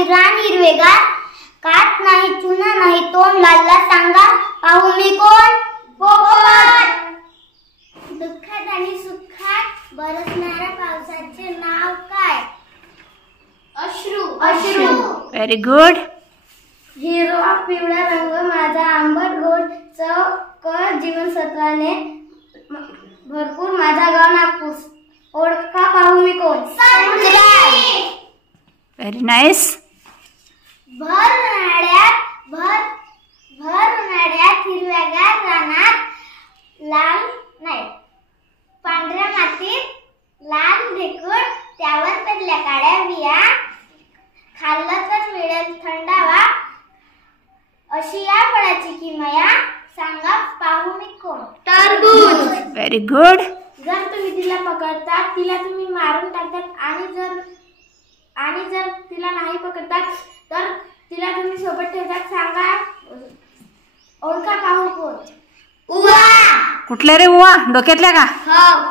नाही रान हिरवेगार, कात नाही चुना नाही तोंड लालला, सांगा पाहू मी कोण? पोपट. दुःखात आणि सुखात बरसणाऱ्या पावसाचे नाव काय? अश्रू. अश्रू. Very good. हिरवा पिवळा रंग माझा आंबट गोड, चव कर जीवनसत्वाने भरपूर माझा गाव नागपूर, ओळखा पाहू मी कोण? Very nice. भर उन्हाळ्यात हिरव्यागार रानात, लाल नाही पांढऱ्या मातीत लाल ढेकूळ, त्यावर पडल्या काळ्या बिया, खाल्लं तर मिळेल थंडावा, अशी या फळाची किमया, सांगा पाहू मी कोण? टरबूज. Very good. जर तुम्ही तिला पकडतात, तिला तुम्ही मारून टाकतात, आणि जर तिला नाही पकडतात तर तिला तुम्ही सोबत ठेवतात, सांगा ओळखा पाहू कोण? उवा. कुठल्या रे उवा? डोक्यातल्या का? हो.